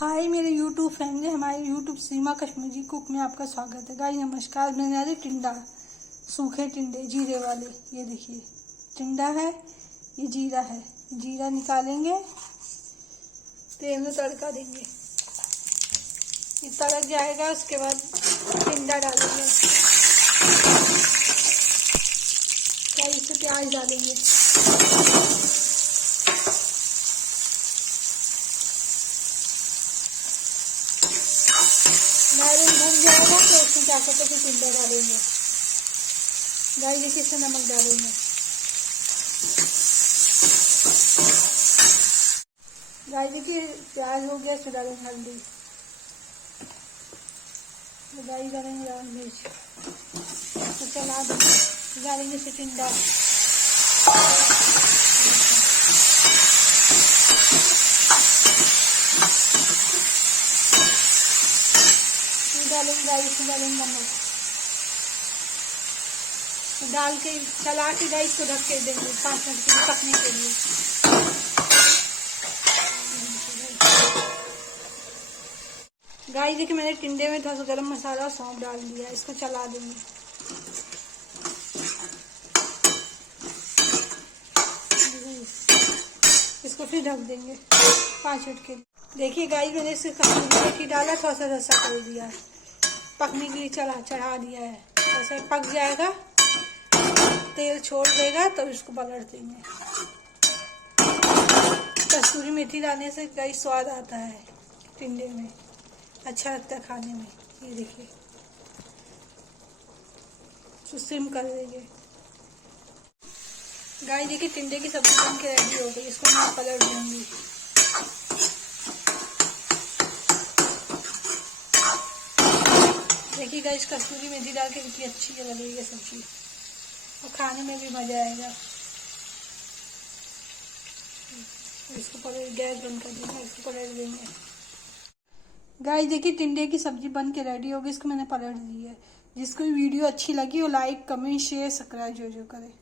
हाय मेरे YouTube family, हमारे YouTube सीमा Kashmiri cook में आपका स्वागत है। गाइस नमस्कार। मैंने आज टिंडा, सूखे टिंडे जीरे वाले, ये देखिए टिंडा है, ये जीरा है। जीरा निकालेंगे, तेल में तड़का देंगे, ये तड़क जाएगा। उसके बाद टिंडा डालेंगे, कढ़ाई से प्याज डालेंगे, नारियल भून जाएगा तो उसमें क्या करते हैं टिंडा डालेंगे। गाइस देखिए इसमें नमक डालेंगे। गाइस देखिए प्याज हो गया, इसमें डालेंगे हल्दी, गाइस डालेंगे लाल मिर्च, तो चला देंगे। डालेंगे इसे टिंडा, डालेंगे गाइस, डालेंगे नमक, डाल के चला के गाइस को ढक के देंगे 5 मिनट के लिए पकने के लिए। गाइस देखिए मैंने टिंडे में थोड़ा सा गरम मसाला और सौंफ डाल दिया, इसको चला देंगे। इसको फिर ढक देंगे 5 मिनट के लिए। देखिए गाइस मैंने इसे कसूरी मेथी डाला, थोड़ा सा रसा कर दिया है, पकने के लिए चढ़ा दिया है। ऐसे पक जाएगा, तेल छोड़ देगा तो इसको पलट देंगे। कसूरी मेथी डालने से कई स्वाद आता है टिंडे में, अच्छा लगता है खाने में। ये देखिए तो सिम कर देंगे। गाइस देखिए टिंडे की सब्जी बन के रेडी हो गई, इसको मैं पलट दूंगी। देखिए गाइस कसूरी मेथी डाल के कितनी अच्छी लग रही है सब्जी, और खाने में भी मजा आएगा। इसको पलट, गैस बंद कर देंगे, इसको पलट देंगे। गाइस देखिए टिंडे की सब्जी बन के रेडी हो गई, इसको मैंने पलट दी है। जिसको वीडियो अच्छी लगी वो लाइक कमेंट शेयर सब्सक्राइब जो करे।